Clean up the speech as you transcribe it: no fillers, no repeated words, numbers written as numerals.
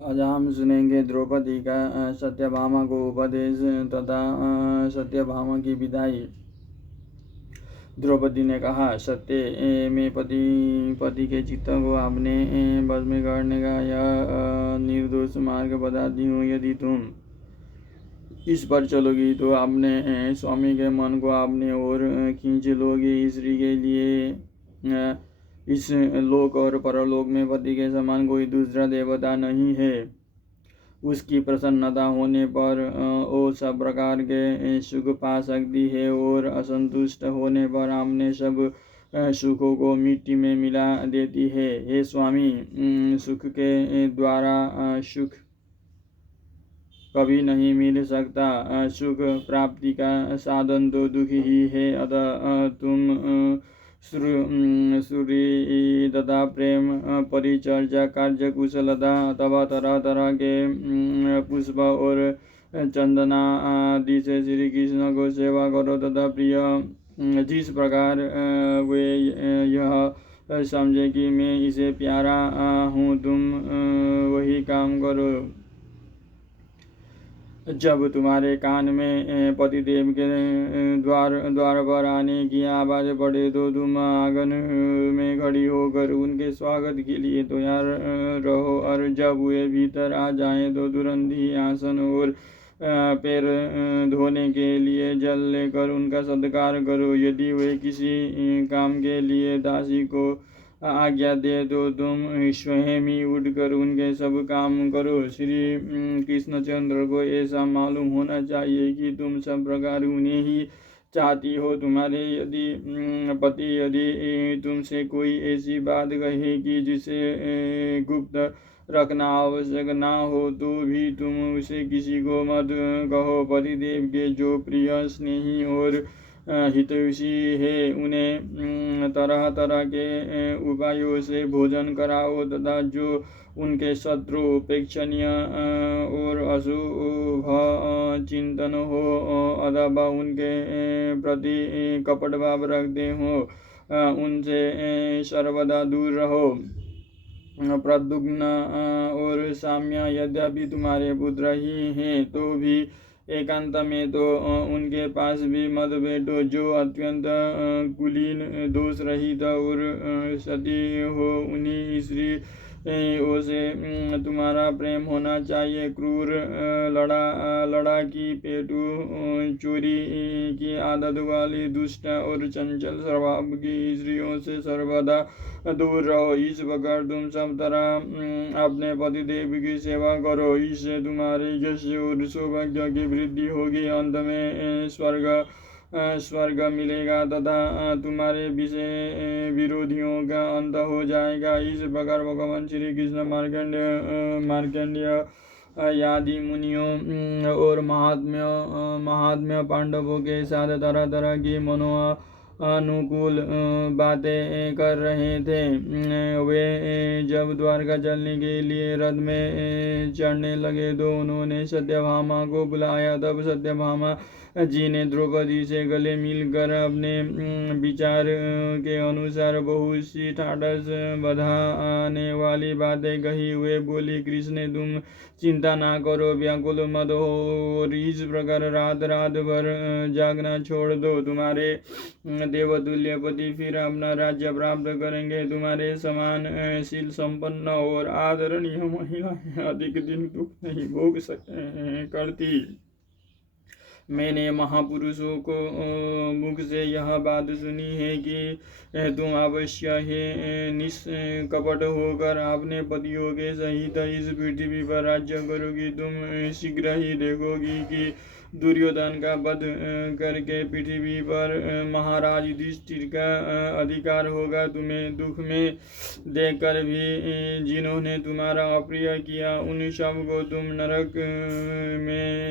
आज हम सुनेंगे द्रौपदी का सत्यभामा को उपदेश तथा सत्यभामा की विदाई। द्रौपदी ने कहा, सत्य में पति के चित्त को आपने बस में करने का यह निर्दोष मार्ग बताती हूँ। यदि तुम इस पर चलोगी तो अपने स्वामी के मन को अपने ओर खींच लोगी। स्त्री के लिए इस लोक और परलोक में पति के समान कोई दूसरा देवता नहीं है। उसकी प्रसन्नता होने पर वो सब प्रकार के सुख पा सकती है और असंतुष्ट होने पर अपने सब सुखों को मिट्टी में मिला देती है। हे स्वामी, सुख के द्वारा सुख कभी नहीं मिल सकता। सुख प्राप्ति का साधन तो दुख ही है। अतः तुम सूर्य तथा प्रेम परिचर्या कार्य कुशलता अथवा तरह तरह के पुष्प और चंदना आदि से श्री कृष्ण को सेवा करो तथा प्रिय जिस प्रकार वे यह समझे कि मैं इसे प्यारा हूँ, तुम वही काम करो। जब तुम्हारे कान में पतिदेव के द्वार पर आने की आवाज़ पड़े तो तुम आंगन में खड़ी होकर उनके स्वागत के लिए तैयार रहो, और जब वे भीतर आ जाएं तो तुरंत ही आसन और पैर धोने के लिए जल लेकर उनका सत्कार करो। यदि वे किसी काम के लिए दासी को आज्ञा दे तो तुम स्वयं ही उठकर उनके सब काम करो। श्री कृष्णचंद्र को ऐसा मालूम होना चाहिए कि तुम सब प्रकार उन्हें ही चाहती हो। तुम्हारे पति यदि तुमसे कोई ऐसी बात कहे कि जिसे गुप्त रखना आवश्यक ना हो तो भी तुम उसे किसी को मत कहो। पतिदेव के जो प्रिय स्नेही और हितैषी है उन्हें तरह तरह के उपायों से भोजन कराओ, तथा जो उनके शत्रु उपेक्षणीय और अशुभ चिंतन हो अथवा उनके प्रति कपट भाव रखते हो उनसे सर्वदा दूर रहो। प्रद्युम्न और साम्य यद्यपि तुम्हारे पुत्र ही हैं तो भी एकांत में तो उनके पास भी मत बैठो। जो अत्यंत कुलीन दोष रहित और सती हो उन्हीं स्त्री से तुम्हारा प्रेम होना चाहिए। क्रूर लड़ाकी, पेटू, चोरी की आदत वाली, दुष्ट और चंचल स्वभाव की स्त्रियों से सर्वदा दूर रहो। इस प्रकार तुम सब तरह अपने पतिदेव की सेवा करो। इससे तुम्हारे यश और सौभाग्य की वृद्धि होगी। अंत में स्वर्ग मिलेगा तथा तुम्हारे विरोधियों का अंत हो जाएगा। इस प्रकार भगवान श्री कृष्ण मार्कंडेय आदि मुनियों और महात्म्य पांडवों के साथ तरह तरह की अनुकूल बातें कर रहे थे। वे जब द्वारका चलने के लिए रथ में चढ़ने लगे तो उन्होंने सत्यभामा को बुलाया। तब सत्यभामा जी ने द्रौपदी से गले मिलकर अपने विचार के अनुसार बहुत सी ठाठस बधाने वाली बातें कही। वे बोली, कृष्ण तुम चिंता ना करो, व्याकुल मत हो और इस प्रकार रात भर जागना छोड़ दो। तुम्हारे देवतुल्य पति फिर अपना राज्य प्राप्त करेंगे। तुम्हारे समान शील संपन्न और आदरणीय महिलाएं अधिक दिन दुख नहीं भोग करती। मैंने महापुरुषों को मुख से यह बात सुनी है कि तुम अवश्य ही निष्कपट होकर अपने पतियों के सहित इस पृथ्वी पर राज्य करोगी। तुम शीघ्र ही देखोगी कि दुर्योधन का वध करके पृथ्वी पर महाराज युधिष्ठिर का अधिकार होगा। तुम्हें दुख में देखकर भी जिन्होंने तुम्हारा अप्रिय किया उन सब को तुम नरक में